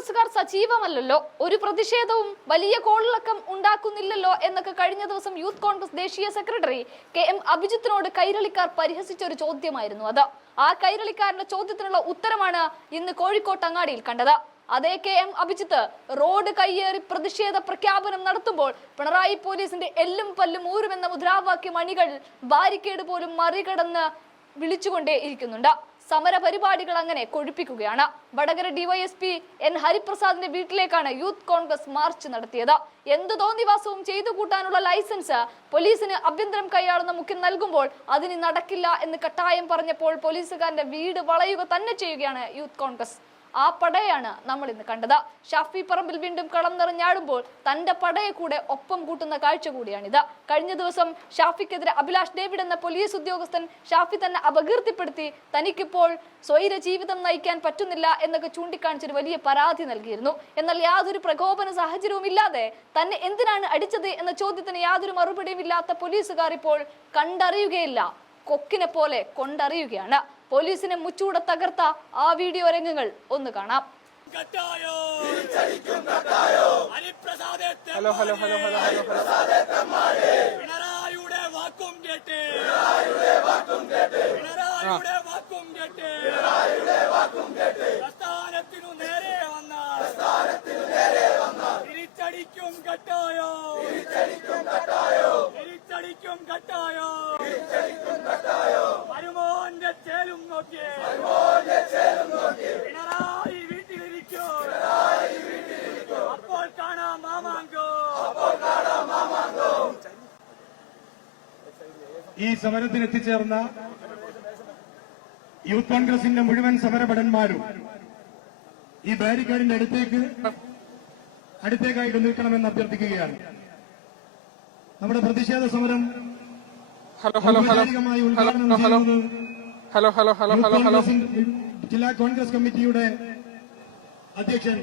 കോൺഗ്രസുകാർ സജീവമല്ലല്ലോ, ഒരു പ്രതിഷേധവും വലിയ കോളിളക്കം ഉണ്ടാക്കുന്നില്ലല്ലോ എന്നൊക്കെ കഴിഞ്ഞ ദിവസം യൂത്ത് കോൺഗ്രസ് ദേശീയ സെക്രട്ടറി KM അഭിജിത്തിനോട് കൈരളിക്കാർ പരിഹസിച്ച ഒരു ചോദ്യമായിരുന്നു അത്. ആ കൈരളിക്കാരന്റെ ചോദ്യത്തിനുള്ള ഉത്തരമാണ് ഇന്ന് കോഴിക്കോട്ട് അങ്ങാടിയിൽ കണ്ടത്. അതേ KM അഭിജിത്ത് റോഡ് കയ്യേറി പ്രതിഷേധ പ്രഖ്യാപനം നടത്തുമ്പോൾ പിണറായി പോലീസിന്റെ എല്ലും പല്ലും ഊരുമെന്ന മുദ്രാവാക്യം അണികൾ ബാരിക്കേഡ് പോലും മറികടന്ന് വിളിച്ചുകൊണ്ടേ ഇരിക്കുന്നുണ്ട്. സമര പരിപാടികൾ അങ്ങനെ കൊഴുപ്പിക്കുകയാണ്. വടകര DYSP N ഹരിപ്രസാദിന്റെ വീട്ടിലേക്കാണ് യൂത്ത് കോൺഗ്രസ് മാർച്ച് നടത്തിയത്. എന്തു തോന്നിവാസവും ചെയ്തു കൂട്ടാനുള്ള ലൈസൻസ് പോലീസിന് ആഭ്യന്തരം കൈയാളുന്ന മുഖ്യം നൽകുമ്പോൾ അതിന് നടക്കില്ല എന്ന് കട്ടായം പറഞ്ഞപ്പോൾ പോലീസുകാരന്റെ വീട് വളയുക തന്നെ ചെയ്യുകയാണ് യൂത്ത് കോൺഗ്രസ്. ആ പടയാണ് നമ്മൾ ഇന്ന് കണ്ടത്. ഷാഫി പറമ്പിൽ വീണ്ടും കളം നിറഞ്ഞാടുമ്പോൾ തന്റെ പടയെ കൂടെ ഒപ്പം കൂട്ടുന്ന കാഴ്ച കൂടിയാണിത്. കഴിഞ്ഞ ദിവസം ഷാഫിക്കെതിരെ അഭിലാഷ് ഡേവിഡ് എന്ന പോലീസ് ഉദ്യോഗസ്ഥൻ ഷാഫി തന്നെ അപകീർത്തിപ്പെടുത്തി തനിക്കിപ്പോൾ സ്വൈര ജീവിതം നയിക്കാൻ പറ്റുന്നില്ല എന്നൊക്കെ ചൂണ്ടിക്കാണിച്ചൊരു വലിയ പരാതി നൽകിയിരുന്നു. എന്നാൽ യാതൊരു പ്രകോപന സാഹചര്യവും ഇല്ലാതെ തന്നെ എന്തിനാണ് അടിച്ചത് എന്ന ചോദ്യത്തിന് യാതൊരു മറുപടിയും ഇല്ലാത്ത പോലീസുകാർ ഇപ്പോൾ കണ്ടറിയുകയില്ല, കൊക്കിനെ പോലെ കൊണ്ടറിയുകയാണ്. പോലീസിനെ മുച്ചൂടെ തകർത്ത ആ വീഡിയോ രംഗങ്ങൾ ഒന്ന് കാണാം. Hello hello hello hello hello പിണറായിയുടെ വാക്കും കേട്ട് പ്രസ്ഥാനത്തിനു നേരെ വന്ന തിരിച്ചടിക്കും കട്ടായോ, തിരിച്ചടിക്കും കട്ടായോ, വരുമോന്റെ ചേലും നോക്കി പിണറായി വീട്ടിലിരിക്കോ, അപ്പോൾ കാണാം മാമാങ്കോ. ഈ സമരത്തിന് എത്തിച്ചേർന്ന യൂത്ത് കോൺഗ്രസിന്റെ മുഴുവൻ സമരഭടന്മാരും ഈ ബാരിക്കേഡിന്റെ അടുത്തേക്കായിട്ട് നിൽക്കണമെന്ന് അഭ്യർത്ഥിക്കുകയാണ്. നമ്മുടെ പ്രതിഷേധ സമരം ഔപചാരികമായി ഉദ്ഘാടനം ചെയ്യുന്നത് ജില്ലാ കോൺഗ്രസ് കമ്മിറ്റിയുടെ അധ്യക്ഷൻ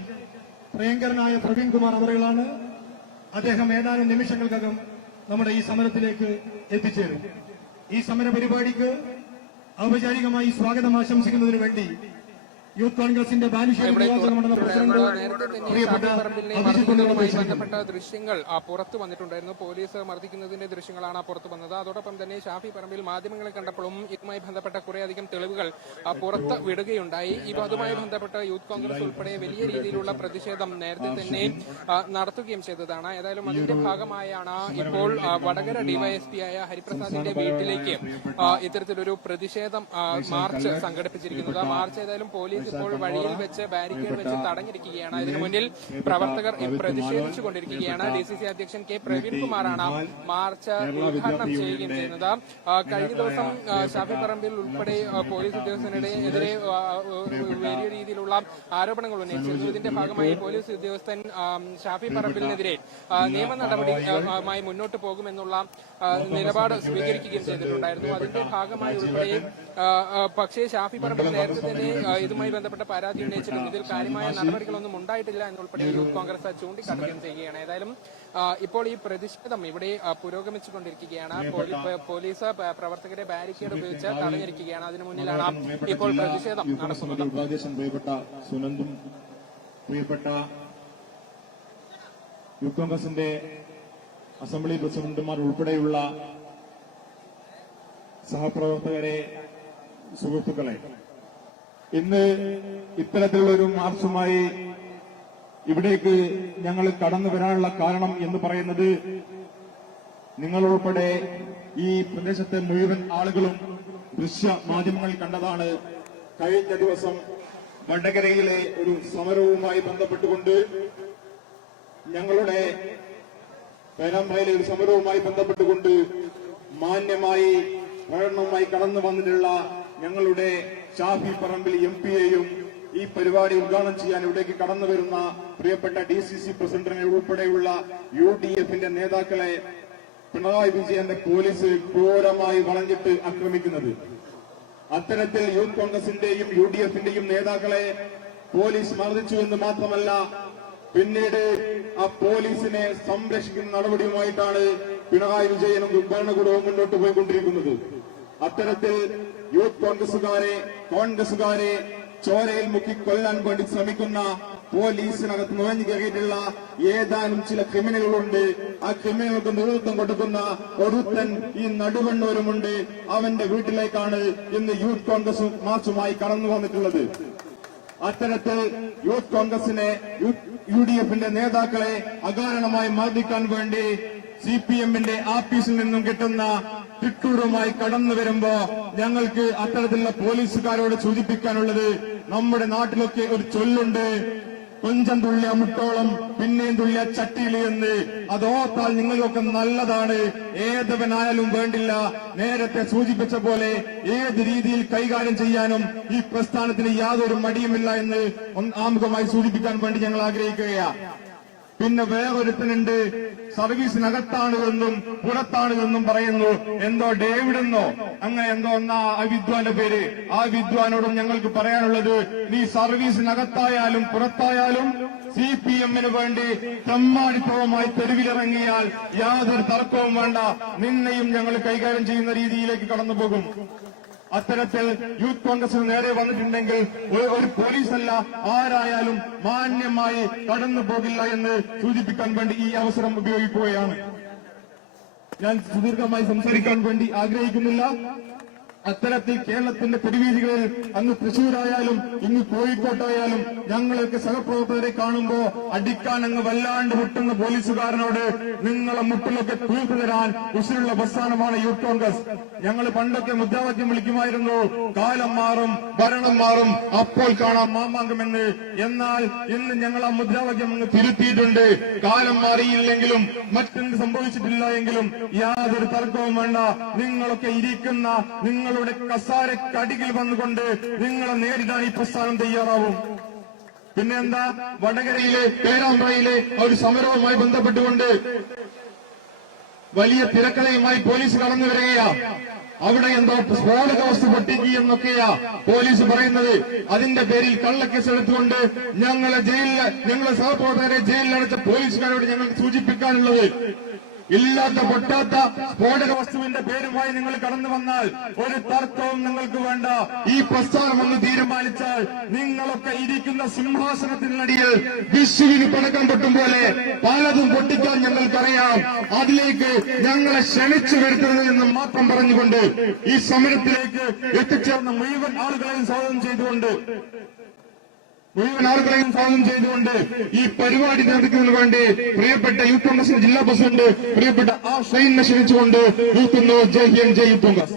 പ്രിയങ്കരനായ പ്രവീൺ കുമാർ അവറുകളാണ്. അദ്ദേഹം ഏതാനും നിമിഷങ്ങൾക്കകം നമ്മുടെ ഈ സമരത്തിലേക്ക് എത്തിച്ചേരും. ഈ സമര പരിപാടിക്ക് ഔപചാരികമായി സ്വാഗതം ആശംസിക്കുന്നതിന് വേണ്ടി യൂത്ത് കോൺഗ്രസിന്റെ ബന്ധപ്പെട്ട ദൃശ്യങ്ങൾ പുറത്തു വന്നിട്ടുണ്ടായിരുന്നു. പോലീസ് മർദ്ദിക്കുന്നതിന്റെ ദൃശ്യങ്ങളാണ് പുറത്തു വന്നത്. അതോടൊപ്പം തന്നെ ഷാഫി പറമ്പിൽ മാധ്യമങ്ങളെ കണ്ടപ്പോഴും ഇതുമായി ബന്ധപ്പെട്ട കുറേയധികം തെളിവുകൾ പുറത്ത് വിടുകയുണ്ടായി. അതുമായി ബന്ധപ്പെട്ട് യൂത്ത് കോൺഗ്രസ് ഉൾപ്പെടെ വലിയ രീതിയിലുള്ള പ്രതിഷേധം നേരത്തെ തന്നെ നടത്തുകയും ചെയ്തതാണ്. ഏതായാലും അതിന്റെ ഭാഗമായാണ് ഇപ്പോൾ വടകര DYSP ആയ ഹരിപ്രസാദിന്റെ വീട്ടിലേക്ക് ഇത്തരത്തിലൊരു പ്രതിഷേധം മാർച്ച് സംഘടിപ്പിച്ചിരിക്കുന്നത്. മാർച്ച് ഏതായാലും പോലീസ് ഇപ്പോൾ വഴിയിൽ വെച്ച് ബാരിക്കേഡ് വെച്ച് തടഞ്ഞിരിക്കുകയാണ്. ഇതിനു മുന്നിൽ പ്രവർത്തകർ പ്രതിഷേധിച്ചുകൊണ്ടിരിക്കുകയാണ്. DCC അധ്യക്ഷൻ K പ്രവീൺ കുമാറാണ് മാർച്ച് ഉദ്ഘാടനം ചെയ്യുകയും ചെയ്യുന്നത്. കഴിഞ്ഞ ദിവസം ഷാഫി പറമ്പിൽ ഉൾപ്പെടെ പോലീസ് ഉദ്യോഗസ്ഥനെതിരെ വലിയ രീതിയിലുള്ള ആരോപണങ്ങൾ ഉന്നയിച്ചിരുന്നു. ഇതിന്റെ ഭാഗമായി പോലീസ് ഉദ്യോഗസ്ഥൻ ഷാഫി പറമ്പിലിനെതിരെ നിയമ നടപടിയുമായി മുന്നോട്ട് പോകുമെന്നുള്ള നിലപാട് സ്വീകരിക്കുകയും ചെയ്തിട്ടുണ്ടായിരുന്നു. അതിന്റെ ഭാഗമായി ഉൾപ്പെടെ പക്ഷേ ഷാഫി പറമ്പിൽ നേരത്തെ തന്നെ ഇതുമായി ബന്ധപ്പെട്ട പരാതി ഉന്നയിച്ചിരുന്നു. ഇതിൽ കാര്യമായ നടപടികളൊന്നും ഉണ്ടായിട്ടില്ല എന്നുൾപ്പെടെ യൂത്ത് കോൺഗ്രസ് ചൂണ്ടിക്കാട്ടുകയും ചെയ്യുകയാണ്. ഏതായാലും ഇപ്പോൾ ഈ പ്രതിഷേധം ഇവിടെ പുരോഗമിച്ചുകൊണ്ടിരിക്കുകയാണ്. പോലീസ് പ്രവർത്തകരെ ബാരിക്കേഡ് ഉപയോഗിച്ച് തടഞ്ഞിരിക്കുകയാണ്. അതിനു മുന്നിലാണ് ഇപ്പോൾ പ്രതിഷേധം നടക്കുന്നത്. പ്രിയപ്പെട്ട സുനന്ദും പ്രിയപ്പെട്ട യൂത്ത് കോൺഗ്രസിന്റെ അസംബ്ലി പ്രസിഡന്റുമാർ ഉൾപ്പെടെയുള്ള സഹപ്രവർത്തകരെ, സുഹൃത്തുക്കളെ, ഇന്ന് ഇത്തരത്തിലുള്ളൊരു മാർച്ചുമായി ഇവിടേക്ക് ഞങ്ങൾ കടന്നു വരാനുള്ള കാരണം എന്ന് പറയുന്നത് നിങ്ങളുൾപ്പെടെ ഈ പ്രദേശത്തെ മുഴുവൻ ആളുകളും ദൃശ്യ മാധ്യമങ്ങളിൽ കണ്ടതാണ്. കഴിഞ്ഞ ദിവസം വടകരയിലെ ഒരു സമരവുമായി ബന്ധപ്പെട്ടുകൊണ്ട് ഞങ്ങളുടെ പേരാമ്പ്രയിലെ ഒരു സമരവുമായി ബന്ധപ്പെട്ടുകൊണ്ട് മാന്യമായി പ്രകടനവുമായി കടന്നു വന്നിട്ടുള്ള ഞങ്ങളുടെ ഷാഫി പറമ്പിൽ MP-യെയും ഈ പരിപാടി ഉദ്ഘാടനം ചെയ്യാൻ ഇവിടേക്ക് കടന്നു വരുന്ന പ്രിയപ്പെട്ട DCC പ്രസിഡന്റിനെ ഉൾപ്പെടെയുള്ള UDF-ന്റെ നേതാക്കളെ പിണറായി വിജയന്റെ പോലീസ് ക്രൂരമായി വളഞ്ഞിട്ട് ആക്രമിക്കുന്നത്. അത്തരത്തിൽ യൂത്ത് കോൺഗ്രസിന്റെയും UDF-ന്റെയും നേതാക്കളെ പോലീസ് മർദ്ദിച്ചു എന്ന് മാത്രമല്ല, പിന്നീട് ആ പോലീസിനെ സംരക്ഷിക്കുന്ന നടപടിയുമായിട്ടാണ് പിണറായി വിജയനും ഭരണകൂടവും മുന്നോട്ട് പോയിക്കൊണ്ടിരിക്കുന്നത്. അത്തരത്തിൽ യൂത്ത് കോൺഗ്രസുകാരെ ചോരയിൽ മുക്കി കൊല്ലാൻ വേണ്ടി ശ്രമിക്കുന്ന പോലീസിനകത്ത് നുഴഞ്ഞു കയറിയിട്ടുള്ള ഏതാനും ചില ക്രിമിനലുകളുണ്ട്. ആ ക്രിമിനലുകൾക്ക് നേതൃത്വം കൊടുക്കുന്ന ഒരുത്തൻ ഈ നടുവണ്ണൂരുമുണ്ട്. അവന്റെ വീട്ടിലേക്കാണ് ഇന്ന് യൂത്ത് കോൺഗ്രസ് മാർച്ചുമായി കടന്നു വന്നിട്ടുള്ളത്. അത്തരത്തിൽ യൂത്ത് കോൺഗ്രസിനെ UDF-ന്റെ നേതാക്കളെ അകാരണമായി മർദ്ദിക്കാൻ വേണ്ടി CPM-ന്റെ ആഫീസിൽ നിന്നും കിട്ടുന്ന തിട്ടൂറുമായി കടന്നു വരുമ്പോ ഞങ്ങൾക്ക് അത്തരത്തിലുള്ള പോലീസുകാരോട് സൂചിപ്പിക്കാനുള്ളത്, നമ്മുടെ നാട്ടിലൊക്കെ ഒരു ചൊല്ലുണ്ട്, കൊഞ്ചം തുള്ളിയ മുട്ടോളം പിന്നെയും തുള്ളിയ ചട്ടിയില് എന്ന്. അതോർത്താൽ നിങ്ങൾക്കൊക്കെ നല്ലതാണ്. ഏതവനായാലും വേണ്ടില്ല, നേരത്തെ സൂചിപ്പിച്ച പോലെ ഏത് രീതിയിൽ കൈകാര്യം ചെയ്യാനും ഈ പ്രസ്ഥാനത്തിന് യാതൊരു മടിയുമില്ല എന്ന് ആമുഖമായി സൂചിപ്പിക്കാൻ വേണ്ടി ഞങ്ങൾ ആഗ്രഹിക്കുകയാണ്. പിന്നെ വേറൊരുത്തനുണ്ട്, സർവീസിനകത്താണ് എന്നും പുറത്താണ് എന്നും പറയുന്നു. എന്തോ ഡേവിഡ് എന്നോ അങ്ങനെ എന്തോ ഒന്നാ ആ വിദ്വാന്റെ പേര്. ആ വിദ്വാനോടും ഞങ്ങൾക്ക് പറയാനുള്ളത്, നീ സർവീസിനകത്തായാലും പുറത്തായാലും CPM-ന് വേണ്ടി തെമ്മാടിത്തവുമായി തെരുവിലിറങ്ങിയാൽ യാതൊരു തർക്കവും വേണ്ട, നിന്നെയും ഞങ്ങൾ കൈകാര്യം ചെയ്യുന്ന രീതിയിലേക്ക് കടന്നുപോകും. അത്തരത്തിൽ യൂത്ത് കോൺഗ്രസിന് നേരെ വന്നിട്ടുണ്ടെങ്കിൽ ഒരു പോലീസല്ല ആരായാലും മാന്യമായി കടന്നു പോകില്ല എന്ന് സൂചിപ്പിക്കാൻ വേണ്ടി ഈ അവസരം ഉപയോഗിക്കുകയാണ്. ഞാൻ സുദീർഘമായി സംസാരിക്കാൻ വേണ്ടി ആഗ്രഹിക്കുന്നില്ല. അത്തരത്തിൽ കേരളത്തിന്റെ തെരുവീതികളിൽ അങ്ങ് തൃശ്ശൂരായാലും ഇങ്ങ് കോഴിക്കോട്ടായാലും ഞങ്ങളൊക്കെ സഹപ്രവർത്തകരെ കാണുമ്പോ അടിക്കാൻ അങ്ങ് വല്ലാണ്ട് മുട്ടുന്ന പോലീസുകാരനോട് നിങ്ങളെ മുട്ടിലൊക്കെ തീർത്തു തരാൻ ഉശിരുള്ള പ്രസ്ഥാനമാണ് യൂത്ത് കോൺഗ്രസ്. ഞങ്ങൾ പണ്ടൊക്കെ മുദ്രാവാക്യം വിളിക്കുമായിരുന്നു, കാലം മാറും ഭരണം മാറും അപ്പോൾ കാണാം മാമാങ്കമെന്ന്. എന്നാൽ ഇന്ന് ഞങ്ങൾ ആ മുദ്രാവാക്യം അങ്ങ് തിരുത്തിയിട്ടുണ്ട്. കാലം മാറിയില്ലെങ്കിലും മറ്റെന്ത് സംഭവിച്ചിട്ടില്ല എങ്കിലും യാതൊരു തർക്കവും വേണ്ട, നിങ്ങളൊക്കെ ഇരിക്കുന്ന നിങ്ങളുടെ കസാരക്കടികിൽ വന്നുകൊണ്ട് നിങ്ങളെ നേരിടാൻ ഈ പ്രസ്ഥാനം തയ്യാറാവും. പിന്നെന്താ, വടകരയിലെ പേരാമ്പ്രയിലെ ഒരു സമരവുമായി ബന്ധപ്പെട്ടുകൊണ്ട് വലിയ തിരക്കഥയുമായി പോലീസ് കടന്നു വരികയാണ്. അവിടെ എന്തോ സ്ഫോടക വസ്തു പൊട്ടിക്കി എന്നൊക്കെയാ പോലീസ് പറയുന്നത്. അതിന്റെ പേരിൽ കള്ളക്കേസ് എടുത്തുകൊണ്ട് ഞങ്ങളെ സഹപ്രവർത്തകരെ ജയിലിലടച്ച പോലീസുകാരോട് ഞങ്ങൾക്ക് സൂചിപ്പിക്കാനുള്ളത്, ഇല്ലാത്ത പൊട്ടാത്ത സ്ഫോടക വസ്തുവിന്റെ പേരുമായി നിങ്ങൾ കടന്നു വന്നാൽ ഒരു തർക്കവും നിങ്ങൾക്ക് വേണ്ട. ഈ പ്രസ്ഥാനം ഒന്ന് തീരുമാനിച്ചാൽ നിങ്ങളൊക്കെ ഇരിക്കുന്ന സിംഹാസനത്തിനടിയിൽ വിഷുവിന് പടക്കം പൊട്ടും പോലെ പലതും പൊട്ടിക്കാൻ ഞങ്ങൾക്കറിയാം. അതിലേക്ക് ഞങ്ങളെ ക്ഷണിച്ചു വരുത്തുന്നത് എന്ന് മാത്രം പറഞ്ഞുകൊണ്ട് ഈ സമരത്തിലേക്ക് എത്തിച്ചേർന്ന മുഴുവൻ ആളുകളെയും സ്വാഗതം ചെയ്തുകൊണ്ട് ഈ പരിപാടി നടത്തുന്നതിന് വേണ്ടി പ്രിയപ്പെട്ട യൂത്ത് കോൺഗ്രസ് ജില്ലാ പ്രസിഡന്റ് പ്രിയപ്പെട്ട ഷൈനെ ക്ഷണിച്ചുകൊണ്ട് നിർത്തുന്നു. ജയ് ഹിന്ദ്, ജയ് യൂത്ത് കോൺഗ്രസ്.